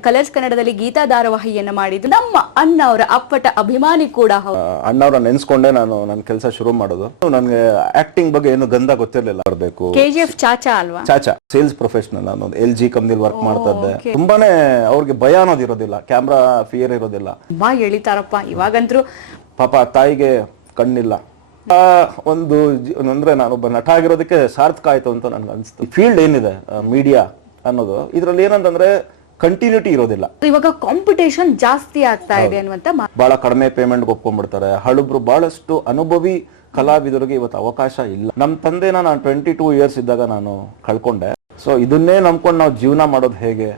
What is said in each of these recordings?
Colours ಕನ್ನಡದಲ್ಲಿ ಗೀತಾ ಧಾರಾವಾಹಿಯನ್ನ ಮಾಡಿದ್ದು. ನಮ್ಮ ಅಣ್ಣ ಅವರ ಅಪ್ಪಟ ಅಭಿಮಾನಿ ಕೂಡ ಅಣ್ಣ ಅವರ ನೆನ್ಸ್ಕೊಂಡೆ ನಾನು ನನ್ನ ಕೆಲಸ ಶುರು ಮಾಡೋದು. ನನಗೆ ಆಕ್ಟಿಂಗ್ ಬಗ್ಗೆ ಏನು ಗಂಧ ಗೊತ್ತಿರಲಿಲ್ಲ. ಬರಬೇಕು ಕೆಜಿಎಫ್ ಚಾಚಾ ಅಲ್ವಾ? ಚಾಚಾ ಸೇಲ್ಸ್ ಪ್ರೊಫೆಷನಲ್ ನಾನು. ಎಲ್ ಜಿ ಕಂಪ್ನಿಲಿ ವರ್ಕ್ ಮಾಡ್ತಾ ಇದ್ದೆ ತುಂಬಾನೇ ಅವ್ರಿಗೆ ಭಯ ಅನ್ನೋದು ಇರೋದಿಲ್ಲ. ಕ್ಯಾಮ್ರಾ ಫಿಯರ್ ಇರೋದಿಲ್ಲ. ತುಂಬಾ ಎಳಿತಾರಪ್ಪ. ಇವಾಗಂತ್ರು ಪಾಪ ತಾಯಿಗೆ ಕಣ್ಣಿಲ್ಲ. ಆ ಒಂದು ಜಿ- ಅಂದ್ರೆ ನಾನೊಬ್ಬ ನಟ ಆಗಿರೋದಕ್ಕೆ ಸಾರ್ಥಕ ಆಯ್ತು ಅಂತ ನನ್ಗೆ ಅನ್ಸ್ತು ಫೀಲ್ಡ್ ಏನಿದೆ ಮೀಡಿಯಾ ಅನ್ನೋದು. ಇದ್ರಲ್ಲಿ ಏನಂತಂದ್ರೆ ಕಂಟಿನ್ಯೂಟಿ ಇರೋದಿಲ್ಲ. ಇವಾಗ ಕಾಂಪಿಟೇಷನ್ ಜಾಸ್ತಿ ಆಗ್ತಾ ಇದೆ ಅನ್ನುವಂತ ಬಹಳ ಕಡಿಮೆ ಪೇಮೆಂಟ್ ಒಪ್ಕೊಂಡ್ಬಿಡ್ತಾರೆ. ಹಳುಬ್ರು ಬಹಳಷ್ಟು ಅನುಭವಿ ಕಲಾವಿದರಿಗೆ ಇವತ್ತು ಅವಕಾಶ ಇಲ್ಲ. ನಮ್ಮ ತಂದೆನ ನಾನು ಟ್ವೆಂಟಿ ಟೂ ಇಯರ್ಸ್ ಇದ್ದಾಗ ನಾನು ಕಳ್ಕೊಂಡೆ. ಸೊ ಇದನ್ನೇ ನಂಬ್ಕೊಂಡು ನಾವು ಜೀವನ ಮಾಡೋದು ಹೇಗೆ?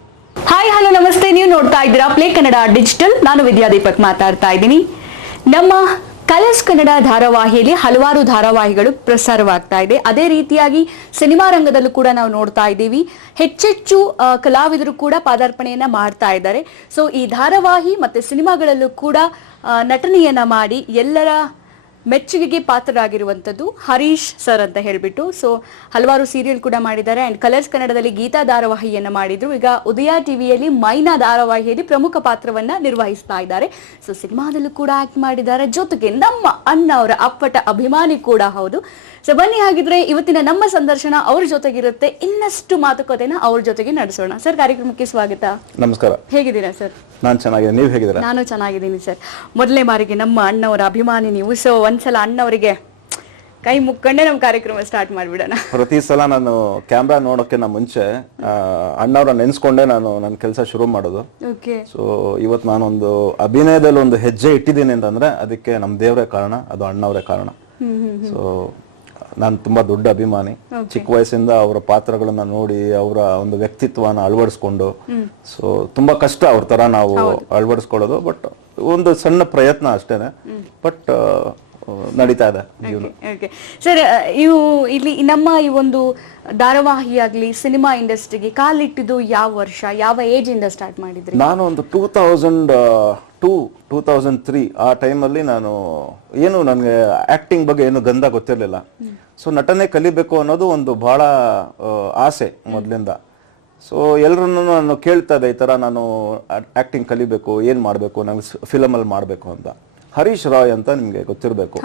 ಹಾಯ್ ಹಲೋ ನಮಸ್ತೆ. ನೀವು ನೋಡ್ತಾ ಇದ್ದೀರಾ ಪ್ಲೇ ಕನ್ನಡ ಡಿಜಿಟಲ್ ನಾನು ವಿದ್ಯಾದೀಪಕ್ ಮಾತಾಡ್ತಾ ಇದ್ದೀನಿ. ನಮ್ಮ ಕಲರ್ಸ್ ಕನ್ನಡ ಧಾರಾವಾಹಿಯಲ್ಲಿ ಹಲವಾರು ಧಾರಾವಾಹಿಗಳು ಪ್ರಸಾರವಾಗ್ತಾ ಇದೆ. ಅದೇ ರೀತಿಯಾಗಿ ಸಿನಿಮಾ ರಂಗದಲ್ಲೂ ಕೂಡ ನಾವು ನೋಡ್ತಾ ಇದ್ದೀವಿ. ಹೆಚ್ಚೆಚ್ಚು ಕಲಾವಿದರು ಕೂಡ ಪಾದಾರ್ಪಣೆಯನ್ನ ಮಾಡ್ತಾ ಇದ್ದಾರೆ. ಸೊ ಈ ಧಾರಾವಾಹಿ ಮತ್ತೆ ಸಿನಿಮಾಗಳಲ್ಲೂ ಕೂಡ ನಟನೆಯನ್ನ ಮಾಡಿ ಎಲ್ಲರ ಮೆಚ್ಚುಗೆಗೆ ಪಾತ್ರರಾಗಿರುವಂಥದ್ದು ಹರೀಶ್ ಸರ್ ಅಂತ ಹೇಳಿಬಿಟ್ಟು. ಸೊ ಹಲವಾರು ಸೀರಿಯಲ್ ಕೂಡ ಮಾಡಿದ್ದಾರೆ. ಅಂಡ್ ಕಲರ್ಸ್ ಕನ್ನಡದಲ್ಲಿ ಗೀತಾ ಧಾರಾವಾಹಿಯನ್ನ ಮಾಡಿದ್ರು. ಈಗ ಉದಯ ಟಿವಿಯಲ್ಲಿ ಮೈನಾ ಧಾರಾವಾಹಿಯಲ್ಲಿ ಪ್ರಮುಖ ಪಾತ್ರವನ್ನ ನಿರ್ವಹಿಸ್ತಾ ಇದ್ದಾರೆ. ಸೊ ಸಿನಿಮಾದಲ್ಲೂ ಕೂಡ ಆಕ್ಟ್ ಮಾಡಿದ್ದಾರೆ. ಜೊತೆಗೆ ನಮ್ಮ ಅಣ್ಣ ಅವರ ಅಪ್ಪಟ ಅಭಿಮಾನಿ ಕೂಡ ಹೌದು. ಸೊ ಬನ್ನಿ ಹಾಗಿದ್ರೆ ಇವತ್ತಿನ ನಮ್ಮ ಸಂದರ್ಶನ ಅವ್ರ ಜೊತೆಗಿರುತ್ತೆ. ಇನ್ನಷ್ಟು ಮಾತುಕತೆನ ಅವ್ರ ಜೊತೆಗೆ ನಡೆಸೋಣ. ಸರ್ ಕಾರ್ಯಕ್ರಮಕ್ಕೆ ಸ್ವಾಗತ. ನಮಸ್ಕಾರ. ಹೇಗಿದ್ದೀರಾ ಸರ್ ನಾನು ಚೆನ್ನಾಗಿದ್ದೀನಿ. ನೀವು ಹೇಗಿದ್ದೀರಾ? ನಾನು ಚೆನ್ನಾಗಿದ್ದೀನಿ ಸರ್ ಮೊದಲನೇ ಬಾರಿಗೆ ನಮ್ಮ ಅಣ್ಣವರ ಅಭಿಮಾನಿ ನೀವು. ಸೊ ಒಂದ್ಸಲ ಅಣ್ಣವರಿಗೆ ಕೈ ಮುಕ್ಕೊಂಡೆ ನಮ್ಮ ಕಾರ್ಯಕ್ರಮ ಸ್ಟಾರ್ಟ್ ಮಾಡ್ಬಿಡೋಣ. ಪ್ರತಿ ಸಲ ನಾನು ಕ್ಯಾಮ್ರಾ ನಾ ಮುಂಚೆ ಅಣ್ಣವ್ರ ನೆನ್ಸ್ಕೊಂಡೆ ನಾನು ನನ್ನ ಕೆಲಸ ಶುರು ಮಾಡೋದು. ಓಕೆ ಸೊ ಇವತ್ತು ನಾನೊಂದು ಅಭಿನಯದಲ್ಲಿ ಒಂದು ಹೆಜ್ಜೆ ಇಟ್ಟಿದ್ದೀನಿ ಅಂತಂದ್ರೆ ಅದಕ್ಕೆ ನಮ್ಮ ದೇವರೇ ಕಾರಣ ಅದು ಅಣ್ಣವರೇ ಕಾರಣ. ಸೊ ನಾನು ತುಂಬಾ ದೊಡ್ಡ ಅಭಿಮಾನಿ. ಚಿಕ್ಕ ವಯಸ್ಸಿಂದ ಅವರ ಪಾತ್ರಗಳನ್ನ ನೋಡಿ ಅವರ ಒಂದು ವ್ಯಕ್ತಿತ್ವನ ಅಳವಡಿಸ್ಕೊಂಡು ಸೊ ತುಂಬಾ ಕಷ್ಟ ಅವ್ರ ತರ ನಾವು ಅಳವಡಿಸ್ಕೊಳ್ಳೋದು ಬಟ್ ಒಂದು ಸಣ್ಣ ಪ್ರಯತ್ನ ಅಷ್ಟೇನೆ. ಬಟ್ ನಡೀತಾ ಇದೆ ಜೀವನ. ಓಕೆ ಸರ್ ಇವು ಇಲ್ಲಿ ನಮ್ಮ ಈ ಒಂದು ಧಾರಾವಾಹಿ ಆಗ್ಲಿ ಸಿನಿಮಾ ಇಂಡಸ್ಟ್ರಿಗೆ ಕಾಲಿಟ್ಟಿದ್ದು ಯಾವ ವರ್ಷ? ಯಾವ ಏಜ್ ಇಂದ ಸ್ಟಾರ್ಟ್ ಮಾಡಿದ್ರಿ? ನಾನು ಒಂದು two thousand two two thousand three ಆ ಟೈಮಲ್ಲಿ ನಾನು ಏನು ನನಗೆ ಆ್ಯಕ್ಟಿಂಗ್ ಬಗ್ಗೆ ಏನು ಗಂಧ ಗೊತ್ತಿರಲಿಲ್ಲ. ಸೊ ನಟನೆ ಕಲಿಬೇಕು ಅನ್ನೋದು ಒಂದು ಬಹಳ ಆಸೆ ಮೊದಲಿಂದ. ಸೊ ಎಲ್ಲರನ್ನು ನಾನು ಕೇಳ್ತಾ ಇದ್ದೆ ಈ ಥರ ನಾನು ಆ್ಯಕ್ಟಿಂಗ್ ಕಲಿಬೇಕು ಏನು ಮಾಡಬೇಕು ನಂಗೆ ಫಿಲಮಲ್ಲಿ ಮಾಡಬೇಕು ಅಂತ. ಹರೀಶ್ ರಾಯ್ ಅಂತ ನಿಮಗೆ ಗೊತ್ತಿರಬೇಕು.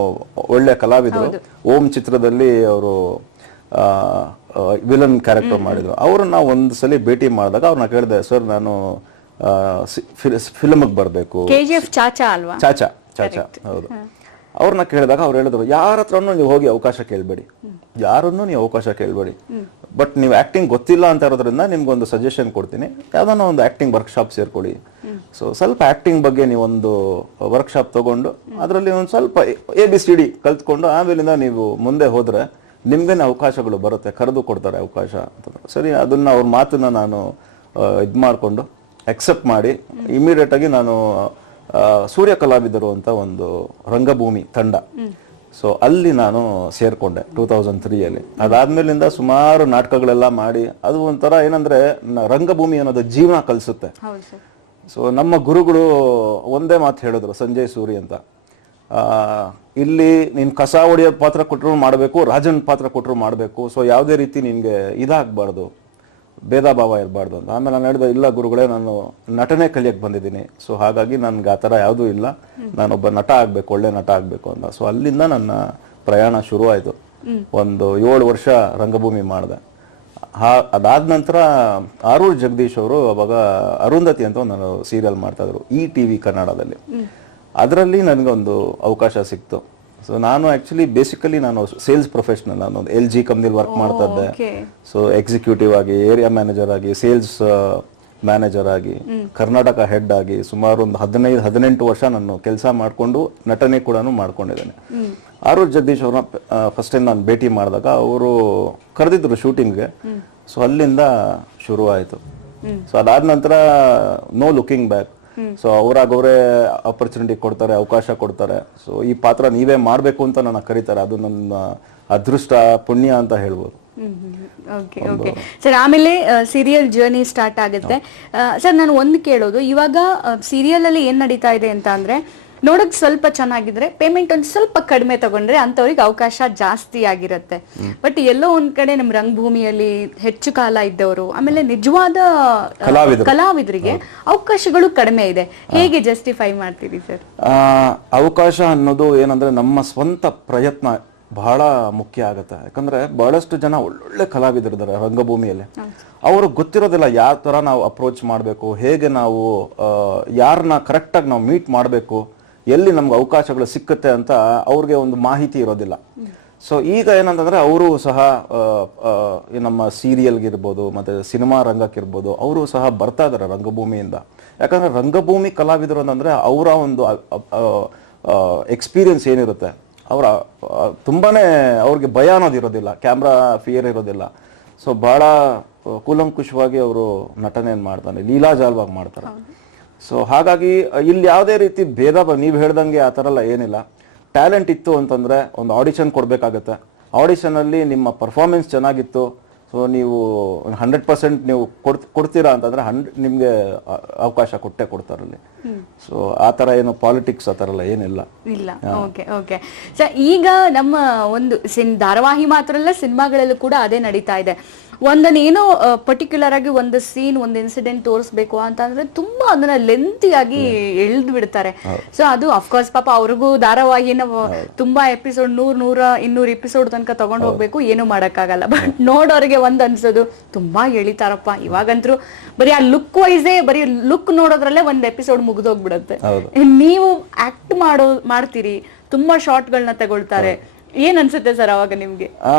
ಅವರು. ಒಳ್ಳೆ ಕಲಾವಿದರು. ಓಂ ಚಿತ್ರದಲ್ಲಿ ಅವರು ವಿಲನ್ ಕ್ಯಾರೆಕ್ಟರ್ ಮಾಡಿದ್ರು. ಅವ್ರನ್ನ ಒಂದು ಸಲ ಭೇಟಿ ಮಾಡಿದಾಗ ಅವ್ರನ್ನ ಕೇಳಿದೆ ಸರ್ ನಾನು ಫಿಲ್ಮ್ಗೆ ಬರಬೇಕು. ಚಾಚಾ ಚಾಚಾ ಹೌದು. ಅವ್ರನ್ನ ಕೇಳಿದಾಗ ಅವ್ರು ಹೇಳಿದ್ರು ಯಾರ ಹತ್ರನೂ ನೀವು ಹೋಗಿ ಅವಕಾಶ ಕೇಳಬೇಡಿ. ಯಾರನ್ನು ನೀವು ಅವಕಾಶ ಕೇಳಬೇಡಿ. ಬಟ್ ನೀವು ಆಕ್ಟಿಂಗ್ ಗೊತ್ತಿಲ್ಲ ಅಂತ ಇರೋದ್ರಿಂದ ನಿಮ್ಗೊಂದು ಸಜೆಷನ್ ಕೊಡ್ತೀನಿ. ಯಾವ್ದಾನ ಒಂದು ಆಕ್ಟಿಂಗ್ ವರ್ಕ್ಶಾಪ್ ಸೇರ್ಕೊಳ್ಳಿ. ಸೊ ಸ್ವಲ್ಪ ಆಕ್ಟಿಂಗ್ ಬಗ್ಗೆ ನೀವೊಂದು ವರ್ಕ್ಶಾಪ್ ತಗೊಂಡು ಅದರಲ್ಲಿ ಒಂದು ಸ್ವಲ್ಪ ಎ ಬಿ ಸಿ ಡಿ ಕಲ್ತ್ಕೊಂಡು ಆಮೇಲಿಂದ ನೀವು ಮುಂದೆ ಹೋದ್ರೆ ನಿಮ್ಗೇನೆ ಅವಕಾಶಗಳು ಬರುತ್ತೆ ಕರೆದು ಕೊಡ್ತಾರೆ ಅವಕಾಶ ಅಂತ. ಸರಿ ಅದನ್ನ ಅವ್ರ ಮಾತನ್ನ ನಾನು ಇದು ಮಾಡಿಕೊಂಡು ಅಕ್ಸೆಪ್ಟ್ ಮಾಡಿ ಇಮಿಡಿಯೇಟ್ ಆಗಿ ನಾನು ಸೂರ್ಯ ಕಲಾವಿದರು ಅಂತ ಒಂದು ರಂಗಭೂಮಿ ತಂಡ. ಸೊ ಅಲ್ಲಿ ನಾನು ಸೇರ್ಕೊಂಡೆ ಟೂ ತೌಸಂಡ್ ತ್ರೀಯಲ್ಲಿ ಅದಾದ್ಮೇಲಿಂದ ಸುಮಾರು ನಾಟಕಗಳೆಲ್ಲ ಮಾಡಿ ಅದು ಒಂಥರ ಏನಂದ್ರೆ ರಂಗಭೂಮಿ ಅನ್ನೋದು ಜೀವನ ಕಲಿಸುತ್ತೆ. ಸೊ ನಮ್ಮ ಗುರುಗಳು ಒಂದೇ ಮಾತು ಹೇಳಿದ್ರು ಸಂಜಯ್ ಸೂರಿ ಅಂತ. ಇಲ್ಲಿ ನೀನ್ ಕಸ ಹೊಡೆಯೋ ಪಾತ್ರ ಕೊಟ್ಟರು ಮಾಡಬೇಕು ರಾಜನ್ ಪಾತ್ರ ಕೊಟ್ಟರು ಮಾಡಬೇಕು. ಸೊ ಯಾವುದೇ ರೀತಿ ನಿನ್ಗೆ ಇದಾಗಬಾರ್ದು. ಭೇದ ಭಾವ ಇರಬಾರ್ದು ಅಂತ. ಆಮೇಲೆ ನಾನು ಹೇಳಿದೆ ಇಲ್ಲ ಗುರುಗಳೇ ನಾನು ನಟನೆ ಕಲಿಯಕ್ಕೆ ಬಂದಿದ್ದೀನಿ. ಸೊ ಹಾಗಾಗಿ ನನ್ಗೆ ಆ ಥರ ಯಾವುದೂ ಇಲ್ಲ. ನಾನೊಬ್ಬ ನಟ ಆಗಬೇಕು ಒಳ್ಳೆ ನಟ ಆಗಬೇಕು ಅಂತ. ಸೊ ಅಲ್ಲಿಂದ ನನ್ನ ಪ್ರಯಾಣ ಶುರುವಾಯಿತು. ಆಯಿತು ಒಂದು ಏಳು ವರ್ಷ ರಂಗಭೂಮಿ ಮಾಡಿದೆ. ಹಾ ಅದಾದ ನಂತರ ಆರೂರ್ ಜಗದೀಶ್ ಅವರು ಅವಾಗ ಅರುಂಧತಿ ಅಂತ ಒಂದು ಸೀರಿಯಲ್ ಮಾಡ್ತಾ ಇದ್ರು ಈ ಟಿ ವಿ ಕನ್ನಡದಲ್ಲಿ. ಅದರಲ್ಲಿ ನನಗೊಂದು ಅವಕಾಶ ಸಿಕ್ತು. ಸೊ ನಾನು ಆಕ್ಚುಲಿ ಬೇಸಿಕಲಿ ನಾನು ಸೇಲ್ಸ್ ಪ್ರೊಫೆಷನಲ್ ನಾನು ಎಲ್ ಜಿ ಕಂಪ್ನಿಲಿ ವರ್ಕ್ ಮಾಡ್ತಾ ಇದ್ದೆ ಸೊ ಎಕ್ಸಿಕ್ಯೂಟಿವ್ ಆಗಿ ಏರಿಯಾ ಮ್ಯಾನೇಜರ್ ಆಗಿ ಸೇಲ್ಸ್ ಮ್ಯಾನೇಜರ್ ಆಗಿ ಕರ್ನಾಟಕ ಹೆಡ್ ಆಗಿ ಸುಮಾರು ಒಂದು ಹದಿನೈದು ಹದಿನೆಂಟು ವರ್ಷ ನಾನು ಕೆಲಸ ಮಾಡಿಕೊಂಡು ನಟನೆ ಕೂಡ ಮಾಡ್ಕೊಂಡಿದ್ದೇನೆ. ಆರೂರ್ ಜಗದೀಶ್ ಅವ್ರನ್ನ ಫಸ್ಟ್ ಟೈಮ್ ನಾನು ಭೇಟಿ ಮಾಡಿದಾಗ ಅವರು ಕರೆದಿದ್ರು ಶೂಟಿಂಗ್ಗೆ ಸೊ ಅಲ್ಲಿಂದ ಶುರು ಆಯಿತು ಸೊ ಅದಾದ ನಂತರ ನೋ ಲುಕಿಂಗ್ ಬ್ಯಾಕ್ ಸೊ ಅವ್ರಾಗ ಅವರೇ ಆಪರ್ಚುನಿಟಿ ಕೊಡ್ತಾರೆ ಅವಕಾಶ ಕೊಡ್ತಾರೆ. ಸೊ ಈ ಪಾತ್ರ ನೀವೇ ಮಾಡಬೇಕು ಅಂತ ನನ್ನ ಕರೀತಾರೆ. ಅದು ನನ್ನ ಅದೃಷ್ಟ ಪುಣ್ಯ ಅಂತ ಹೇಳ್ಬೋದು. ಓಕೆ ಓಕೆ ಸರ್ ಆಮೇಲೆ ಸೀರಿಯಲ್ ಜರ್ನಿ ಸ್ಟಾರ್ಟ್ ಆಗುತ್ತೆ. ಸರ್ ನಾನು ಒಂದು ಕೇಳೋದು. ಇವಾಗ ಸೀರಿಯಲ್ ಅಲ್ಲಿ ಏನ್ ನಡೀತಾ ಇದೆ ಅಂತ ಅಂದ್ರೆ ನೋಡಕ್ ಸ್ವಲ್ಪ ಚೆನ್ನಾಗಿದ್ರೆ ಪೇಮೆಂಟ್ ಒಂದ್ ಸ್ವಲ್ಪ ಕಡಿಮೆ ತಗೊಂಡ್ರೆ ಅಂತವ್ರಿಗೆ ಅವಕಾಶ ಜಾಸ್ತಿ ಆಗಿರುತ್ತೆ. ಬಟ್ ಎಲ್ಲೋ ಒಂದ್ ಕಡೆ ನಮ್ ರಂಗಭೂಮಿಯಲ್ಲಿ ಹೆಚ್ಚು ಕಾಲ ಇದ್ದವರು ಆಮೇಲೆ ನಿಜವಾದ ಕಲಾವಿದರಿಗೆ ಅವಕಾಶಗಳು ಕಡಿಮೆ ಇದೆ. ಹೇಗೆ ಜಸ್ಟಿಫೈ ಮಾಡ್ತೀರಿ ಸರ್ ಅವಕಾಶ ಅನ್ನೋದು ಏನಂದ್ರೆ ನಮ್ಮ ಸ್ವಂತ ಪ್ರಯತ್ನ ಬಹಳ ಮುಖ್ಯ ಆಗುತ್ತೆ. ಯಾಕಂದ್ರೆ ಬಹಳಷ್ಟು ಜನ ಒಳ್ಳೊಳ್ಳೆ ಕಲಾವಿದರಿದ್ದಾರೆ ರಂಗಭೂಮಿಯಲ್ಲಿ. ಅವರು ಗೊತ್ತಿರೋದಿಲ್ಲ ಯಾವ ತರ ನಾವು ಅಪ್ರೋಚ್ ಮಾಡಬೇಕು ಹೇಗೆ ನಾವು ಯಾರನ್ನ ಕರೆಕ್ಟಾಗಿ ನಾವು ಮೀಟ್ ಮಾಡಬೇಕು. ಎಲ್ಲಿ ನಮ್ಗೆ ಅವಕಾಶಗಳು ಸಿಕ್ಕುತ್ತೆ ಅಂತ ಅವ್ರಿಗೆ ಒಂದು ಮಾಹಿತಿ ಇರೋದಿಲ್ಲ. ಸೊ ಈಗ ಏನಂತಂದ್ರೆ ಅವರು ಸಹ ನಮ್ಮ ಸೀರಿಯಲ್ಗೆ ಸೀರಿಯಲ್ಗಿರ್ಬೋದು, ಮತ್ತೆ ಸಿನಿಮಾ ರಂಗಕ್ಕಿರ್ಬೋದು, ಅವರು ಸಹ ಬರ್ತಾ ಇದಾರೆ ರಂಗಭೂಮಿಯಿಂದ. ಯಾಕಂದ್ರೆ ರಂಗಭೂಮಿ ಕಲಾವಿದರು ಅಂತಂದ್ರೆ ಅವರ ಒಂದು ಎಕ್ಸ್ಪೀರಿಯನ್ಸ್ ಏನಿರುತ್ತೆ. ಅವರ ತುಂಬಾನೇ ಅವ್ರಿಗೆ ಭಯ ಅನ್ನೋದು ಇರೋದಿಲ್ಲ, ಕ್ಯಾಮ್ರಾ ಫಿಯರ್ ಇರೋದಿಲ್ಲ. ಸೊ ಬಹಳ ಕೂಲಂಕುಷವಾಗಿ ಅವರು ನಟನೆಯನ್ನು ಮಾಡ್ತಾನೆ ಲೀಲಾಜಾಲವಾಗಿ ಮಾಡ್ತಾರೆ. ಸೊ ಹಾಗಾಗಿ ಇಲ್ಲಿ ಯಾವುದೇ ರೀತಿ ಭೇದ ನೀವು ಹೇಳ್ದಂಗೆ ಆ ಥರ ಎಲ್ಲ ಏನಿಲ್ಲ. ಟ್ಯಾಲೆಂಟ್ ಇತ್ತು ಅಂತಂದರೆ ಒಂದು ಆಡಿಷನ್ ಕೊಡಬೇಕಾಗತ್ತೆ. ಆಡಿಷನಲ್ಲಿ ನಿಮ್ಮ ಪರ್ಫಾರ್ಮೆನ್ಸ್ ಚೆನ್ನಾಗಿತ್ತು. ಸೊ ನೀವು ಹಂಡ್ರೆಡ್ ಪರ್ಸೆಂಟ್ ನೀವು ಕೊಡ್ ಕೊಡ್ತೀರಾ ಅಂತಂದ್ರೆ ಹಂಡ್ ನಿಮಗೆ ಅವಕಾಶ ಕೊಟ್ಟೆ ಕೊಡ್ತಾರಲ್ಲಿ ಸೊ ಆ ಥರ ಏನು ಪಾಲಿಟಿಕ್ಸ್ ಆ ಥರ ಎಲ್ಲ ಏನಿಲ್ಲ. ಇಲ್ಲ. Okay okay. ಈಗ ನಮ್ಮ ಒಂದು ಸಿನ್ ಧಾರಾವಾಹಿ ಮಾತ್ರ ಅಲ್ಲ ಸಿನಿಮಾಗಳಲ್ಲೂ ಕೂಡ ಅದೇ ನಡೀತಾ ಇದೆ. ಒಂದನ್ನ ಏನೋ ಪರ್ಟಿಕ್ಯುಲರ್ ಆಗಿ ಒಂದು ಸೀನ್ ಒಂದು ಇನ್ಸಿಡೆಂಟ್ ತೋರಿಸ್ಬೇಕು ಅಂತ ಅಂದ್ರೆ ತುಂಬಾ ಅದನ್ನ ಲೆಂತಿಯಾಗಿ ಎಳ್ದು ಬಿಡ್ತಾರೆ. ಸೊ ಅದು ಅಫ್ಕೋರ್ಸ್ ಪಾಪ ಅವ್ರಿಗೂ ಧಾರಾವಾಹಿನ ತುಂಬಾ ಎಪಿಸೋಡ್ ನೂರ್ ನೂರ ಇನ್ನೂರ್ ಎಪಿಸೋಡ್ ತನಕ ತಗೊಂಡ್ ಹೋಗ್ಬೇಕು ಏನು ಮಾಡಕ್ಕಾಗಲ್ಲ. ಬಟ್ ನೋಡೋರಿಗೆ ಒಂದ್ ಅನ್ಸೋದು ತುಂಬಾ ಎಳಿತಾರಪ್ಪ. ಇವಾಗಂತೂ ಬರೀ ಆ ಲುಕ್ ವೈಸೇ ಬರೀ ಲುಕ್ ನೋಡೋದ್ರಲ್ಲೇ ಒಂದ್ ಎಪಿಸೋಡ್ ಮುಗ್ದೋಗ್ಬಿಡುತ್ತೆ. ನೀವು ಆಕ್ಟ್ ಮಾಡೋ ಮಾಡ್ತೀರಿ ತುಂಬಾ ಶಾರ್ಟ್ಗಳನ್ನ ತಗೊಳ್ತಾರೆ. ಏನ್ ಅನ್ಸುತ್ತೆ ಸರ್ ಅವಾಗ ನಿಮ್ಗೆ? ಆ,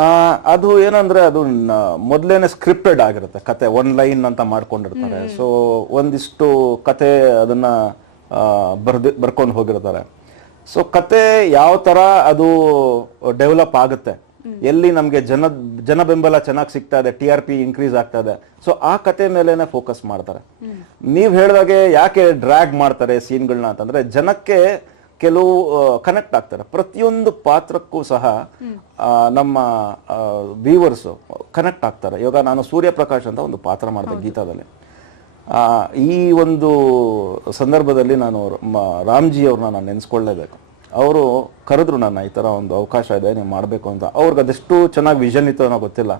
ಅದು ಏನಂದ್ರೆ ಅದು ನ- ಮೊದ್ಲೇನೆ ಸ್ಕ್ರಿಪ್ಟೆಡ್ ಆಗಿರುತ್ತೆ ಕತೆ ಒನ್ ಲೈನ್ ಅಂತ ಮಾಡ್ಕೊಂಡಿರ್ತಾರೆ. ಸೊ ಒಂದಿಷ್ಟು ಕತೆ ಅದನ್ನ ಬರ್ದು ಬರ್ಕೊಂಡು ಹೋಗಿರ್ತಾರೆ. ಸೊ ಕತೆ ಯಾವ ತರ ಅದು ಡೆವಲಪ್ ಆಗುತ್ತೆ ಎಲ್ಲಿ ನಮ್ಗೆ ಜನ ಜನ ಬೆಂಬಲ ಚೆನ್ನಾಗಿ ಸಿಗ್ತಾ ಇದೆ ಟಿ ಆರ್ ಪಿ ಇನ್ಕ್ರೀಸ್ ಆಗ್ತಾ ಇದೆ. ಸೊ ಆ ಕತೆ ಮೇಲೆನೆ ಫೋಕಸ್ ಮಾಡ್ತಾರೆ. ನೀವ್ ಹೇಳಿದಾಗೆ ಯಾಕೆ ಡ್ರ್ಯಾಗ್ ಮಾಡ್ತಾರೆ ಸೀನ್ಗಳನ್ನ ಅಂತಂದ್ರೆ ಜನಕ್ಕೆ ಕೆಲವು ಕನೆಕ್ಟ್ ಆಗ್ತಾರೆ. ಪ್ರತಿಯೊಂದು ಪಾತ್ರಕ್ಕೂ ಸಹ ನಮ್ಮ ವ್ಯೂವರ್ಸ್ ಕನೆಕ್ಟ್ ಆಗ್ತಾರೆ. ಇವಾಗ ನಾನು ಸೂರ್ಯಪ್ರಕಾಶ್ ಅಂತ ಒಂದು ಪಾತ್ರ ಮಾಡಿದೆ ಗೀತಾದಲ್ಲಿ. ಈ ಒಂದು ಸಂದರ್ಭದಲ್ಲಿ ನಾನು ರಾಮ್ಜಿ ಅವ್ರನ್ನ ನಾನು ನೆನೆಸ್ಕೊಳ್ಳೇಬೇಕು. ಅವರು ಕರೆದ್ರು ನನ್ನ ಈ ಥರ ಒಂದು ಅವಕಾಶ ಇದೆ ನೀವು ಮಾಡಬೇಕು ಅಂತ. ಅವ್ರಿಗೆ ಅದೆಷ್ಟು ಚೆನ್ನಾಗಿ ವಿಷನ್ ಇತ್ತು ಅನ್ನೋ ಗೊತ್ತಿಲ್ಲ.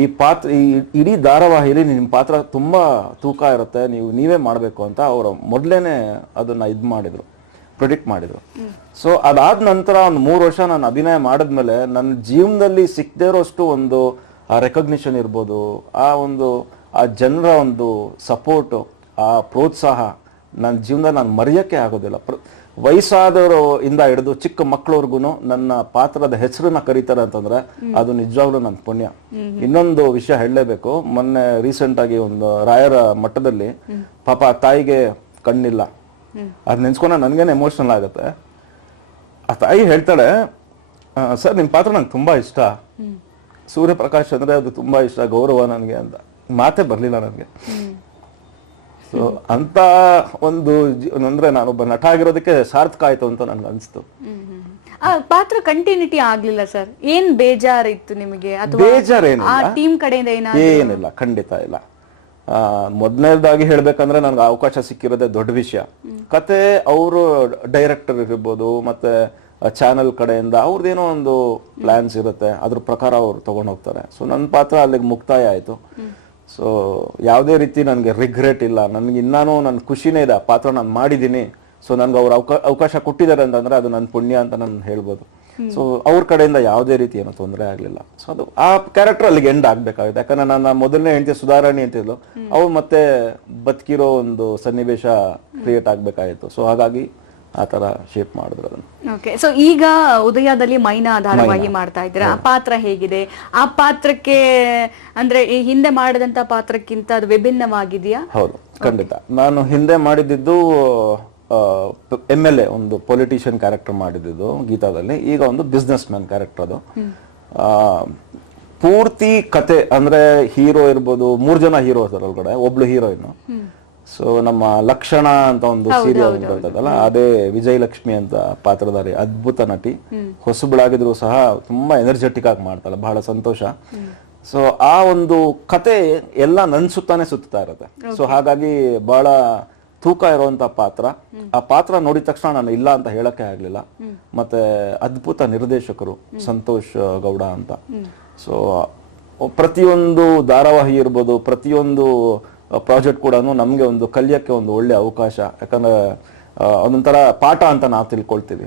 ಈ ಪಾತ್ರ ಈ ಇಡೀ ಧಾರಾವಾಹಿಯಲ್ಲಿ ನಿಮ್ಮ ಪಾತ್ರ ತುಂಬ ತೂಕ ಇರುತ್ತೆ. ನೀವು ನೀವೇ ಮಾಡಬೇಕು ಅಂತ ಅವರು ಮೊದಲೇ ಅದನ್ನು ಇದು ಮಾಡಿದ್ರು. ಪ್ರಿಡಿಕ್ಟ್ ಮಾಡಿದ್ರು. ಸೊ ಅದಾದ ನಂತರ ಒಂದು ಮೂರು ವರ್ಷ ನಾನು ಅಭಿನಯ ಮಾಡಿದ್ಮೇಲೆ ನನ್ನ ಜೀವನದಲ್ಲಿ ಸಿಕ್ಕದೇ ಇರೋಷ್ಟು ಒಂದು ಆ ರೆಕಗ್ನಿಷನ್ ಇರ್ಬೋದು ಆ ಒಂದು ಆ ಜನರ ಒಂದು ಸಪೋರ್ಟು ಆ ಪ್ರೋತ್ಸಾಹ ನನ್ನ ಜೀವನ ನಾನು ಮರೆಯೋಕ್ಕೆ ಆಗೋದಿಲ್ಲ. ಪ್ರ ವಯಸ್ಸಾದವರು ಇಂದ ಹಿಡಿದು ಚಿಕ್ಕ ಮಕ್ಕಳವರೆಗೂ ನನ್ನ ಪಾತ್ರದ ಹೆಸರನ್ನ ಕರೀತಾರೆ ಅಂತಂದ್ರೆ ಅದು ನಿಜವಾಗ್ಲೂ ನನ್ನ ಪುಣ್ಯ. ಇನ್ನೊಂದು ವಿಷಯ ಹೇಳಲೇಬೇಕು. ಮೊನ್ನೆ ರೀಸೆಂಟ್ ಆಗಿ ಒಂದು ರಾಯರ ಮಟ್ಟದಲ್ಲಿ ಪಾಪ ತಾಯಿಗೆ ಕಣ್ಣಿಲ್ಲ. ಅದ್ ನೆನ್ಸ್ಕೊಂಡ ನನ್ಗೇನೆ ಎಮೋಷನಲ್ ಆಗುತ್ತೆ. ಆ ತಾಯಿ ಹೇಳ್ತಾಳೆ ಸರ್ ನಿಮ್ ಪಾತ್ರ ನಂಗೆ ತುಂಬಾ ಇಷ್ಟ. ಸೂರ್ಯಪ್ರಕಾಶ್ ಅಂದ್ರೆ ಅದು ತುಂಬಾ ಇಷ್ಟ ಗೌರವ ನನಗೆ ಅಂತ. ಮಾತೇ ಬರ್ಲಿಲ್ಲ ನನಗೆ. ಸೊ ಅಂತ ಒಂದು ಅಂದ್ರೆ ನಾನೊಬ್ಬ ನಟ ಆಗಿರೋದಕ್ಕೆ ಸಾರ್ಥಕ ಆಯ್ತು ಅಂತ ನನ್ಗೆ ಅನ್ಸ್ತು. ಆ ಪಾತ್ರ ಕಂಟಿನ್ಯೂಟಿ ಆಗ್ಲಿಲ್ಲ ಸರ್. ಏನ್ ಬೇಜಾರಿತ್ತು ನಿಮಗೆ? ಅಥವಾ ಬೇಜಾರೇನಿಲ್ಲ. ಟೀಮ್ ಕಡೆಯಿಂದ ಏನಿಲ್ಲ ಖಂಡಿತ ಇಲ್ಲ. ಮೊದಲನೇದಾಗಿ ಹೇಳ್ಬೇಕಂದ್ರೆ ನನಗೆ ಅವಕಾಶ ಸಿಕ್ಕಿರೋದೇ ದೊಡ್ಡ ವಿಷಯ. ಕತೆ ಅವರು ಡೈರೆಕ್ಟರ್ ಇರ್ಬೋದು, ಮತ್ತೆ ಚಾನೆಲ್ ಕಡೆಯಿಂದ ಅವ್ರದ್ದೇನೋ ಒಂದು ಪ್ಲಾನ್ಸ್ ಇರುತ್ತೆ, ಅದ್ರ ಪ್ರಕಾರ ಅವ್ರು ತಗೊಂಡು ಹೋಗ್ತಾರೆ ಸೊ ನನ್ನ ಪಾತ್ರ ಅಲ್ಲಿಗೆ ಮುಕ್ತಾಯ ಆಯಿತು. ಸೊ ಯಾವುದೇ ರೀತಿ ನನಗೆ ರಿಗ್ರೆಟ್ ಇಲ್ಲ, ನನಗೆ ಇನ್ನೂ ನನ್ನ ಖುಷಿನೇ ಇದೆ ಪಾತ್ರ ನಾನು ಮಾಡಿದ್ದೀನಿ. ಸೊ ನನಗೆ ಅವ್ರು ಅವಕಾ, ಅವಕಾಶ ಕೊಟ್ಟಿದ್ದಾರೆ ಅಂತಂದರೆ ಅದು ನನ್ನ ಪುಣ್ಯ ಅಂತ ನಾನು ಹೇಳ್ಬೋದು. ಸೊ ಅವ್ರ ಕಡೆಯಿಂದ ಯಾವುದೇ ರೀತಿ ಏನೋ ತೊಂದರೆ ಆಗಲಿಲ್ಲ. ಸೊ ಅದು ಆ ಕ್ಯಾರೆಕ್ಟರ್ ಅಲ್ಲಿಗೆ ಎಂಡ್ ಆಗಬೇಕಾಗುತ್ತೆ. ಯಾಕಂದ್ರೆ ನನ್ನ ಮೊದಲನೇ ಹೆಂಡತಿ ಸುಧಾರಾಣಿ ಅಂತಿದ್ಲು ಅವ್ರು ಮತ್ತೆ ಬದುಕಿರೋ ಒಂದು ಸನ್ನಿವೇಶ ಕ್ರಿಯೇಟ್ ಆಗಬೇಕಾಯಿತು. ಸೊ ಹಾಗಾಗಿ ಆ ತರ ಶೇಪ್ ಮಾಡಿದ್ರು ಅದನ್ನ. ಓಕೆ ಸೊ ಈಗ ಉದಯದಲ್ಲಿ ಮೈನಾ ಆಧಾರವಾಗಿ ಮಾಡ್ತಾ ಇದ್ದೀರಾ? ಆ ಪಾತ್ರ ಹೇಗಿದೆ? ಆ ಪಾತ್ರಕ್ಕೆ ಅಂದ್ರೆ ಈ ಹಿಂದೆ ಮಾಡಿದಂತ ಪಾತ್ರಕ್ಕಿಂತ ಅದು ವಿಭಿನ್ನವಾಗಿದೆಯಾ? ಹೌದು. ಖಂಡಿತ. ನಾನು ಹಿಂದೆ ಮಾಡಿದ್ದು ಎಂ ಎಲ್ ಎ ಒಂದು ಪೊಲಿಟಿಷಿಯನ್ ಕ್ಯಾರೆಕ್ಟರ್ ಮಾಡಿದ್ದು ಗೀತಾದಲ್ಲಿ. ಈಗ ಒಂದು ಬಿಸ್ನೆಸ್ ಮ್ಯಾನ್ ಕ್ಯಾರೆಕ್ಟರ್ ಅದು ಆ, ಪೂರ್ತಿ ಕತೆ ಅಂದ್ರೆ ಹೀರೋ ಇರ್ಬೋದು ಮೂರ್ ಜನ ಹೀರೋ ಇರ್ತಾರೆ ಒಳಗಡೆ ಒಬ್ಳು ಹೀರೋಯಿನ್ ಸೊ ನಮ್ಮ ಲಕ್ಷಣ ಅಂತ ಒಂದು ಸೀರಿಯಲ್ ಬರ್ತದಲ್ಲ ಅದೇ ವಿಜಯಲಕ್ಷ್ಮಿ ಅಂತ ಪಾತ್ರಧಾರಿ ಅದ್ಭುತ ನಟಿ. ಹೊಸಬಳಾಗಿದ್ರು ಸಹ ತುಂಬಾ ಎನರ್ಜೆಟಿಕ್ ಆಗಿ ಮಾಡ್ತಾಳೆ ಬಹಳ ಸಂತೋಷ. ಸೊ ಆ ಒಂದು ಕತೆ ಎಲ್ಲ ನನ್ ಸುತ್ತಾನೆ ಸುತ್ತಾ ಇರುತ್ತೆ. ಸೊ ಹಾಗಾಗಿ ಬಹಳ ತೂಕ ಇರುವಂತ ಪಾತ್ರ ಆ ಪಾತ್ರ ನೋಡಿದ ತಕ್ಷಣ ನಾನು ಇಲ್ಲ ಅಂತ ಹೇಳಕ್ಕೆ ಆಗ್ಲಿಲ್ಲ. ಮತ್ತೆ ಅದ್ಭುತ ನಿರ್ದೇಶಕರು ಸಂತೋಷ್ ಗೌಡ ಅಂತ. ಸೊ ಪ್ರತಿಯೊಂದು ಧಾರಾವಾಹಿ ಇರ್ಬೋದು ಪ್ರತಿಯೊಂದು ಪ್ರಾಜೆಕ್ಟ್ ಕೂಡ ನಮಗೆ ಒಂದು ಕಲಿಯಕ್ಕೆ ಒಂದು ಒಳ್ಳೆ ಅವಕಾಶ. ಯಾಕಂದ್ರೆ ಒಂದೊಂಥರ ಅದೊಂಥರ ಪಾಠ ಅಂತ ನಾವು ತಿಳ್ಕೊಳ್ತೀವಿ.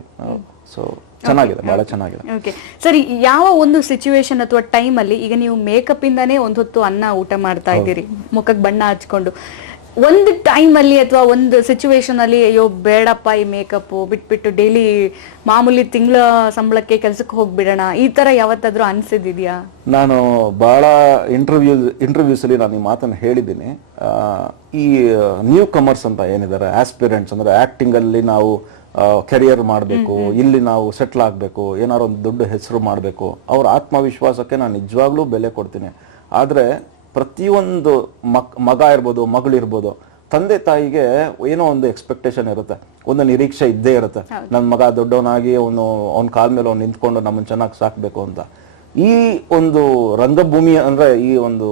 ಸೊ ಚೆನ್ನಾಗಿದೆ ಬಹಳ ಚೆನ್ನಾಗಿದೆ. ಓಕೆ ಸರಿ ಯಾವ ಒಂದು ಸಿಚುವೇಶನ್ ಅಥವಾ ಟೈಮ್ ಅಲ್ಲಿ ಈಗ ನೀವು ಮೇಕಪ್ ಇಂದಾನೇ ಒಂದ್ ಹೊತ್ತು ಅನ್ನ ಊಟ ಮಾಡ್ತಾ ಇದ್ದೀರಿ? ಮುಖಕ್ಕೆ ಬಣ್ಣ ಹಚ್ಕೊಂಡು. ಒಂದು ಟೈಮ್ ಅಲ್ಲಿ ಅಥವಾ ಒಂದು ಸಿಚುವೇಶನಲ್ಲಿ ಅಯ್ಯೋ ಬೇಡಪ್ಪ ಈ ಮೇಕಪ್ ಬಿಟ್ಬಿಟ್ಟು ಡೈಲಿ ಮಾಮೂಲಿ ತಿಂಗಳ ಸಂಬಳಕ್ಕೆ ಕೆಲಸಕ್ಕೆ ಹೋಗ್ಬಿಡೋಣ ಈ ತರ ಯಾವತ್ತಾದರೂ ಅನ್ಸಿದ್ಯಾ ನಾನು ಭಾಳ ಇಂಟರ್ವ್ಯೂ ಇಂಟರ್ವ್ಯೂಸ್ ಅಲ್ಲಿ ನಾನು ಈ ಮಾತನ್ನು ಹೇಳಿದ್ದೀನಿ. ಈ ನ್ಯೂ ಕಮರ್ಸ್ ಅಂತ ಏನಿದ್ದಾರೆ ಆಸ್ಪಿರೆಂಟ್ಸ್ ಅಂದ್ರೆ ಆ್ಯಕ್ಟಿಂಗಲ್ಲಿ ಅಲ್ಲಿ ನಾವು ಕೆರಿಯರ್ ಮಾಡಬೇಕು ಇಲ್ಲಿ ನಾವು ಸೆಟ್ಲ್ ಆಗಬೇಕು ಏನಾದ್ರು ಒಂದು ದೊಡ್ಡ ಹೆಸರು ಮಾಡಬೇಕು ಅವ್ರ ಆತ್ಮವಿಶ್ವಾಸಕ್ಕೆ ನಾನು ನಿಜವಾಗ್ಲೂ ಬೆಲೆ ಕೊಡ್ತೀನಿ. ಆದ್ರೆ ಪ್ರತಿಯೊಂದು ಮಕ್ ಮಗ ಇರ್ಬೋದು ಮಗಳಿರ್ಬೋದು ತಂದೆ ತಾಯಿಗೆ ಏನೋ ಒಂದು ಎಕ್ಸ್ಪೆಕ್ಟೇಷನ್ ಇರುತ್ತೆ. ಒಂದು ನಿರೀಕ್ಷೆ ಇದ್ದೇ ಇರುತ್ತೆ. ನನ್ನ ಮಗ ದೊಡ್ಡವನಾಗಿ ಅವನು ಅವ್ನ ಕಾಲ ಮೇಲೆ ಅವ್ನು ನಿಂತ್ಕೊಂಡು ನಮ್ಮನ್ನು ಚೆನ್ನಾಗಿ ಸಾಕಬೇಕು ಅಂತ. ಈ ಒಂದು ರಂಗಭೂಮಿ ಅಂದ್ರೆ ಈ ಒಂದು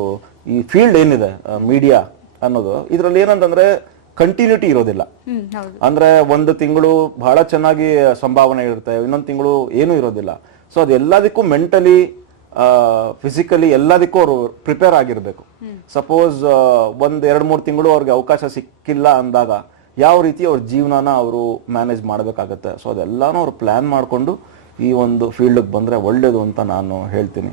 ಈ ಫೀಲ್ಡ್ ಏನಿದೆ ಮೀಡಿಯಾ ಅನ್ನೋದು ಇದರಲ್ಲಿ ಏನಂತಂದ್ರೆ ಕಂಟಿನ್ಯೂಟಿ ಇರೋದಿಲ್ಲ. ಅಂದ್ರೆ ಒಂದು ತಿಂಗಳು ಬಹಳ ಚೆನ್ನಾಗಿ ಸಂಭಾವನೆ ಇರುತ್ತೆ ಇನ್ನೊಂದು ತಿಂಗಳು ಏನೂ ಇರೋದಿಲ್ಲ. ಸೊ ಅದೆಲ್ಲದಕ್ಕೂ ಮೆಂಟಲಿ ಫಿಸಿಕಲಿ ಎಲ್ಲದಕ್ಕೂ ಅವರು ಪ್ರಿಪೇರ್ ಆಗಿರಬೇಕು. ಸಪೋಸ್ ಒಂದು ಎರಡು ಮೂರು ತಿಂಗಳು ಅವ್ರಿಗೆ ಅವಕಾಶ ಸಿಕ್ಕಿಲ್ಲ ಅಂದಾಗ ಯಾವ ರೀತಿ ಅವ್ರ ಜೀವನನ ಅವರು ಮ್ಯಾನೇಜ್ ಮಾಡಬೇಕಾಗತ್ತೆ. ಸೊ ಅದೆಲ್ಲಾನು ಅವ್ರು ಪ್ಲಾನ್ ಮಾಡಿಕೊಂಡು ಈ ಒಂದು ಫೀಲ್ಡ್ಗೆ ಬಂದ್ರೆ ಒಳ್ಳೇದು ಅಂತ ನಾನು ಹೇಳ್ತೀನಿ.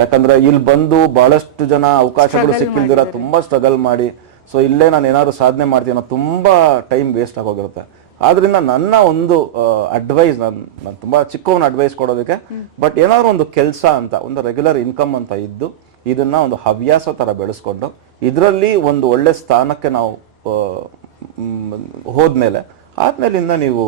ಯಾಕಂದ್ರೆ ಇಲ್ಲಿ ಬಂದು ಬಹಳಷ್ಟು ಜನ ಅವಕಾಶಗಳು ಸಿಕ್ಕಿಲ್ದಿರ ತುಂಬಾ ಸ್ಟ್ರಗಲ್ ಮಾಡಿ. ಸೊ ಇಲ್ಲೇ ನಾನು ಏನಾದ್ರು ಸಾಧನೆ ಮಾಡ್ತೀನಿ ಅನ್ನೋ ತುಂಬಾ ಟೈಮ್ ವೇಸ್ಟ್ ಆಗೋಗಿರುತ್ತೆ. ಆದ್ರಿಂದ ನನ್ನ ಒಂದು ಅಡ್ವೈಸ್ ನಾನು ನಾನು ತುಂಬಾ ಚಿಕ್ಕವನ ಅಡ್ವೈಸ್ ಕೊಡೋದಕ್ಕೆ ಬಟ್ ಏನಾದ್ರು ಒಂದು ಕೆಲಸ ಅಂತ, ಒಂದು ರೆಗ್ಯುಲರ್ ಇನ್ಕಮ್ ಅಂತ ಇದ್ದು, ಇದನ್ನ ಒಂದು ಹವ್ಯಾಸ ತರ ಬೆಳೆಸ್ಕೊಂಡು, ಇದರಲ್ಲಿ ಒಂದು ಒಳ್ಳೆ ಸ್ಥಾನಕ್ಕೆ ನಾವು ಹೋದ್ಮೇಲೆ ಆದ್ಮೇಲಿಂದ ನೀವು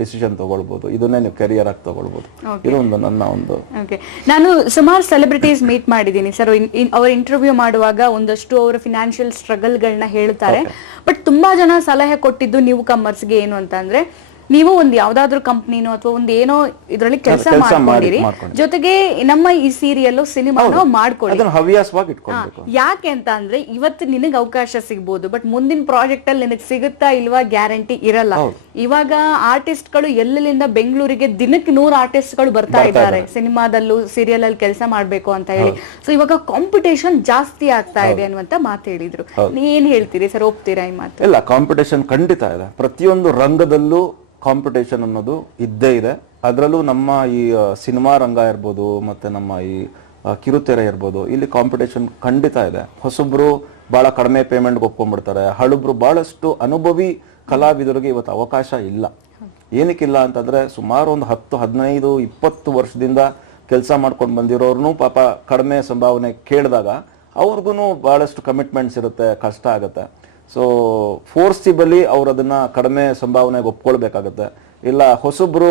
ಡಿಸಿಷನ್ ತಗೊಳ್ಬೋದು. ಇದನ್ನೇ ನೀವು ಕೆರಿಯರ್ ಆಗಿ ತಗೊಳ್ಬೋದು. ಇದೊಂದು ಒಂದು ನನ್ನ ಒಂದು ಓಕೆ ನಾನು ಸುಮಾರು ಸೆಲೆಬ್ರಿಟೀಸ್ ಮೀಟ್ ಮಾಡಿದ್ದೀನಿ. ಸರ್ ಅವ್ರ ಇಂಟರ್ವ್ಯೂ ಮಾಡುವಾಗ ಒಂದಷ್ಟು ಅವರ ಫಿನಾನ್ಷಿಯಲ್ ಸ್ಟ್ರಗಲ್ಗಳನ್ನ ಹೇಳ್ತಾರೆ. ಬಟ್ ತುಂಬಾ ಜನ ಸಲಹೆ ಕೊಟ್ಟಿದ್ದು ನೀವು ಕಮರ್ಸ್ಗೆ ಏನು ಅಂತ ಅಂದ್ರೆ ನೀವು ಒಂದು ಯಾವ್ದಾದ್ರು ಕಂಪ್ನಿನೋ ಅಥವಾ ಒಂದು ಏನೋ ಇದರಲ್ಲಿ ಕೆಲಸ ಕೆಲ್ಸ ಮಾಡಿ- ಮಾಡ್ಕೊಂಡಿರಿ. ಮಾಡ್ಕೊಂಡಿರಿ. ಜೊತೆಗೆ ನಮ್ಮ ಈ ಸೀರಿಯಲ್ ಸಿನಿಮಾನೋ ಮಾಡ್ಕೊಳ್ಳಿ. ಅದನ್ನ ಹವ್ಯಾಸವಾಗಿ ಇಟ್ಕೊಳ್ಬೇಕು. ಯಾಕೆ ಅಂತ ಅಂದ್ರೆ ಇವತ್ತು ನಿನಗ್ ಅವಕಾಶ ಸಿಗ್ಬೋದು ಬಟ್ ಮುಂದಿನ ಪ್ರಾಜೆಕ್ಟ್ ಅಲ್ಲಿ ನಿನಗೆ ಸಿಗುತ್ತಾ ಇಲ್ವಾ ಗ್ಯಾರಂಟಿ ಇರಲ್ಲ. ಇವಾಗ ಆರ್ಟಿಸ್ಟ್ಗಳು ಎಲ್ಲೆಲ್ಲಿಂದ ಬೆಂಗಳೂರಿಗೆ ದಿನಕ್ಕೆ ನೂರು ಆರ್ಟಿಸ್ಟ್ಗಳು ಬರ್ತಾ ಇದ್ದಾರೆ. ಸಿನಿಮಾದಲ್ಲೂ ಸೀರಿಯಲ್ ಅಲ್ಲಿ ಕೆಲಸ ಮಾಡ್ಬೇಕು ಅಂತ ಹೇಳಿ. ಸೊ ಇವಾಗ ಕಾಂಪಿಟೇಷನ್ ಜಾಸ್ತಿ ಆಗ್ತಾ ಇದೆ ಅನ್ನುವಂತ ಮಾತು ಹೇಳಿದ್ರು. ಏನ್ ಹೇಳ್ತೀರಿ? ಸರ್ ಒಪ್ತೀರಾ ಈ ಮಾತು? ಇಲ್ಲ ಕಾಂಪಿಟೇಷನ್ ಖಂಡಿತ ಇದೆ. ಪ್ರತಿಯೊಂದು ರಂಗದಲ್ಲೂ ಕಾಂಪಿಟೇಷನ್ ಅನ್ನೋದು ಇದ್ದೇ ಇದೆ. ಅದರಲ್ಲೂ ನಮ್ಮ ಈ ಸಿನಿಮಾ ರಂಗ ಇರ್ಬೋದು, ಮತ್ತು ನಮ್ಮ ಈ ಕಿರುತೆರೆ ಇರ್ಬೋದು, ಇಲ್ಲಿ ಕಾಂಪಿಟೇಷನ್ ಖಂಡಿತ ಇದೆ. ಹೊಸಬ್ರು ಭಾಳ ಕಡಿಮೆ ಪೇಮೆಂಟ್ಗೆ ಒಪ್ಕೊಂಡ್ಬಿಡ್ತಾರೆ. ಹಳುಬ್ರು ಭಾಳಷ್ಟು ಅನುಭವಿ ಕಲಾವಿದರಿಗೆ ಇವತ್ತು ಅವಕಾಶ ಇಲ್ಲ. ಏನಕ್ಕಿಲ್ಲ ಅಂತಂದರೆ ಸುಮಾರು ಒಂದು ಹತ್ತು, ಹದಿನೈದು, ಇಪ್ಪತ್ತು ವರ್ಷದಿಂದ ಕೆಲಸ ಮಾಡ್ಕೊಂಡು ಬಂದಿರೋರು ಪಾಪ ಕಡಿಮೆ ಸಂಭಾವನೆ ಕೇಳಿದಾಗ ಅವ್ರಿಗೂ ಭಾಳಷ್ಟು ಕಮಿಟ್ಮೆಂಟ್ಸ್ ಇರುತ್ತೆ, ಕಷ್ಟ ಆಗುತ್ತೆ. ಸೊ ಫೋರ್ಸಿಬಲಿ ಅವ್ರು ಅದನ್ನ ಕಡಿಮೆ ಸಂಭಾವನೆಗೆ ಒಪ್ಕೊಳ್ಬೇಕಾಗತ್ತೆ. ಇಲ್ಲ, ಹೊಸಬ್ರು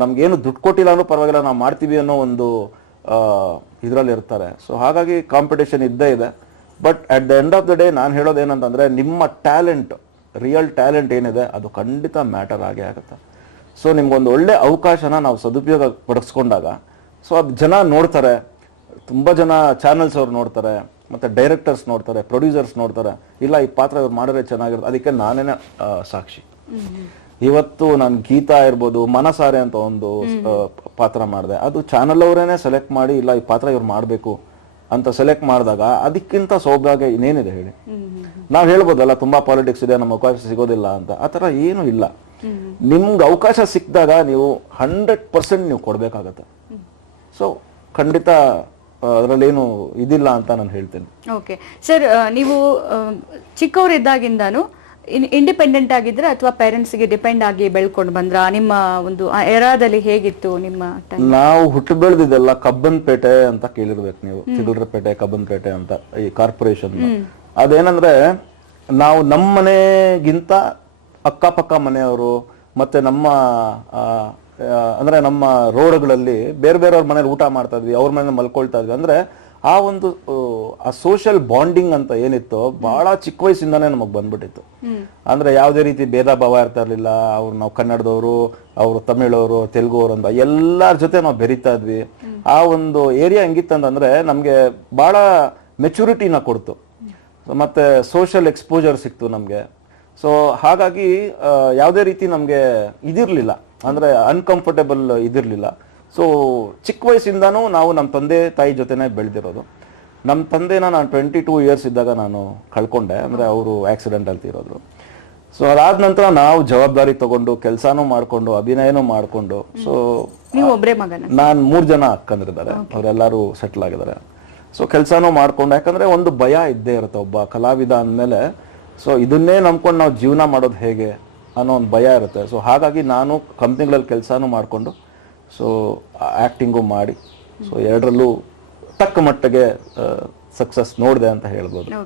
ನಮ್ಗೇನು ದುಡ್ಡು ಕೊಟ್ಟಿಲ್ಲ ಅನ್ನೋ ಪರವಾಗಿಲ್ಲ, ನಾವು ಮಾಡ್ತೀವಿ ಅನ್ನೋ ಒಂದು ಇದರಲ್ಲಿ ಇರ್ತಾರೆ. ಸೊ ಹಾಗಾಗಿ ಕಾಂಪಿಟೇಷನ್ ಇದ್ದೇ ಇದೆ. But at the end of the day ನಾನು ಹೇಳೋದು ಏನಂತಂದ್ರೆ, ನಿಮ್ಮ ಟ್ಯಾಲೆಂಟ್ ರಿಯಲ್ ಟ್ಯಾಲೆಂಟ್ ಏನಿದೆ, ಅದು ಖಂಡಿತ ಮ್ಯಾಟರ್ ಆಗೇ ಆಗುತ್ತೆ. ಸೊ ನಿಮ್ಗೊಂದು ಒಳ್ಳೆ ಅವಕಾಶನ ನಾವು ಸದುಪಯೋಗ ಪಡಿಸ್ಕೊಂಡಾಗ ಸೊ ಅದು ಜನ ನೋಡ್ತಾರೆ. ತುಂಬ ಜನ ಚಾನೆಲ್ಸ್ ಅವ್ರು ನೋಡ್ತಾರೆ. ಮತ್ತೆ ಡೈರೆಕ್ಟರ್ಸ್ ನೋಡ್ತಾರೆ ಪ್ರೊಡ್ಯೂಸರ್ಸ್ ನೋಡ್ತಾರೆ ಇಲ್ಲ ಈ ಪಾತ್ರ ಇವ್ರು ಮಾಡಿದ್ರೆ ಚೆನ್ನಾಗಿರುತ್ತೆ. ಅದಕ್ಕೆ ನಾನೇನೆ ಸಾಕ್ಷಿ. ಇವತ್ತು ನಾನು ಗೀತಾ ಇರ್ಬೋದು ಮನಸಾರೆ ಅಂತ ಒಂದು ಪಾತ್ರ ಮಾಡಿದೆ. ಅದು ಚಾನಲ್ ಅವರೇನೆ ಸೆಲೆಕ್ಟ್ ಮಾಡಿ ಇಲ್ಲ ಈ ಪಾತ್ರ ಇವ್ರು ಮಾಡಬೇಕು ಅಂತ ಸೆಲೆಕ್ಟ್ ಮಾಡಿದಾಗ ಅದಕ್ಕಿಂತ ಸೌಭಾಗ್ಯ ಇನ್ನೇನಿದೆ ಹೇಳಿ. ನಾವು ಹೇಳ್ಬೋದಲ್ಲ ತುಂಬಾ ಪಾಲಿಟಿಕ್ಸ್ ಇದೆ ನಮ್ಮ ಅವಕಾಶ ಸಿಗೋದಿಲ್ಲ ಅಂತ. ಆ ತರ ಏನು ಇಲ್ಲ. ನಿಮ್ಗೆ ಅವಕಾಶ ಸಿಕ್ಕಿದಾಗ ನೀವು ಹಂಡ್ರೆಡ್ ಪರ್ಸೆಂಟ್ ನೀವು ಕೊಡ್ಬೇಕಾಗತ್ತೆ. ಸೊ ಖಂಡಿತ ಅದರಲ್ಲೇನು ಇದಿಲ್ಲ ಅಂತ ನಾನು ಹೇಳ್ತೇನೆ. ಓಕೆ ಸರ್ ನೀವು ಚಿಕ್ಕವರಿದ್ದಾಗಿಂದಾನು ಇಂಡಿಪೆಂಡೆಂಟ್ ಆಗಿದ್ರೆ ಅಥವಾ ಪೇರೆಂಟ್ಸ್ಗೆ ಡಿಪೆಂಡ್ ಆಗಿ ಬೆಳ್ಕೊಂಡು ಬಂದ್ರ ನಿಮ್ಮ ಒಂದು ಎರಾದಲ್ಲಿ ಹೇಗಿತ್ತು ನಿಮ್ಮ? ನಾವು ಹುಟ್ಟು ಬೆಳೆದಿದ್ದೆಲ್ಲ ಕಬ್ಬನ್ಪೇಟೆ ಅಂತ ಕೇಳಿರ್ಬೇಕು ನೀವು. ಚಿಗುರ್ರಪೇಟೆ ಕಬ್ಬನ್ಪೇಟೆ ಅಂತ ಈ ಕಾರ್ಪೊರೇಷನ್. ಅದೇನಂದ್ರೆ ನಾವು ನಮ್ಮ ಮನೆಗಿಂತ ಅಕ್ಕಪಕ್ಕ ಮನೆಯವರು ಮತ್ತೆ ನಮ್ಮ ಅಂದ್ರೆ ನಮ್ಮ ರೋಡ್ಗಳಲ್ಲಿ ಬೇರೆ ಬೇರೆಯವ್ರ ಮನೇಲಿ ಊಟ ಮಾಡ್ತಾ ಇದ್ವಿ ಅವ್ರ ಮನೇಲಿ ಮಲ್ಕೊಳ್ತಾ ಇದ್ವಿ. ಅಂದ್ರೆ ಆ ಒಂದು ಆ, ಸೋಷಿಯಲ್ ಬಾಂಡಿಂಗ್ ಅಂತ ಏನಿತ್ತು ಬಹಳ ಚಿಕ್ಕ ವಯಸ್ಸಿಂದಾನೇ ನಮಗ್ ಬಂದ್ಬಿಟ್ಟಿತ್ತು. ಅಂದ್ರೆ ಯಾವುದೇ ರೀತಿ ಭೇದ ಭಾವ ಇರ್ತಾ ಇರ್ಲಿಲ್ಲ ಅವ್ರು ನಾವು ಕನ್ನಡದವರು ಅವರು ತಮಿಳವರು ತೆಲುಗುವರು ಅಂತ ಎಲ್ಲರ ಜೊತೆ ನಾವು ಬೆರಿತಾ ಇದ್ವಿ. ಆ ಒಂದು ಏರಿಯಾ ಹೆಂಗಿತ್ತಂತಂದ್ರೆ ನಮ್ಗೆ ಬಹಳ ಮೆಚುರಿಟಿನ ಕೊಡ್ತು. ಮತ್ತೆ ಸೋಷಿಯಲ್ ಎಕ್ಸ್ಪೋಜರ್ ಸಿಕ್ತು ನಮ್ಗೆ. ಸೊ ಹಾಗಾಗಿ ಯಾವುದೇ ರೀತಿ ನಮಗೆ ಇದಿರಲಿಲ್ಲ. ಅಂದರೆ ಅನ್ಕಂಫರ್ಟೇಬಲ್ ಇದಿರಲಿಲ್ಲ. ಸೊ ಚಿಕ್ಕ ವಯಸ್ಸಿಂದನೂ ನಾವು ನಮ್ಮ ತಂದೆ ತಾಯಿ ಜೊತೆನೇ ಬೆಳೆದಿರೋದು. ನಮ್ಮ ತಂದೆನ ನಾನು ಟ್ವೆಂಟಿ ಟೂ ಇಯರ್ಸ್ ಇದ್ದಾಗ ನಾನು ಕಳ್ಕೊಂಡೆ ಅಂದರೆ ಅವರು ಆಕ್ಸಿಡೆಂಟಲ್ಲಿ ತೀರೋದ್ರು. ಸೊ ಅದಾದ ನಂತರ ನಾವು ಜವಾಬ್ದಾರಿ ತಗೊಂಡು ಕೆಲಸನೂ ಮಾಡಿಕೊಂಡು ಅಭಿನಯನೂ ಮಾಡಿಕೊಂಡು ಸೊ ನೀವು ಒಬ್ರೇ ಮಗನ? ನಾನು ಮೂರು ಜನ ಅಕ್ಕಂದಿರಿದ್ದಾರೆ. ಅವರೆಲ್ಲರೂ ಸೆಟ್ಲ್ ಆಗಿದ್ದಾರೆ. ಸೊ ಕೆಲಸನೂ ಮಾಡ್ಕೊಂಡು ಯಾಕಂದರೆ ಒಂದು ಭಯ ಇದ್ದೇ ಇರುತ್ತೆ ಒಬ್ಬ ಕಲಾವಿದ ಅಂದಮೇಲೆ. ಸೊ ಇದನ್ನೇ ನಂಬ್ಕೊಂಡು ನಾವು ಜೀವನ ಮಾಡೋದು ಹೇಗೆ? ಅನ್ನೋ ಒಂದು ಭಯ ಇರುತ್ತೆ. ಸೊ ಹಾಗಾಗಿ ನಾನು ಕಂಪ್ನಿಗಳಲ್ಲಿ ಕೆಲಸನೂ ಮಾಡಿಕೊಂಡು ಸೊ ಆ್ಯಕ್ಟಿಂಗು ಮಾಡಿ ಸೊ ಎರಡರಲ್ಲೂ ತಕ್ಕ ಮಟ್ಟಿಗೆ ಸಕ್ಸಸ್ ನೋಡಿದೆ ಅಂತ ಹೇಳ್ಬೋದು.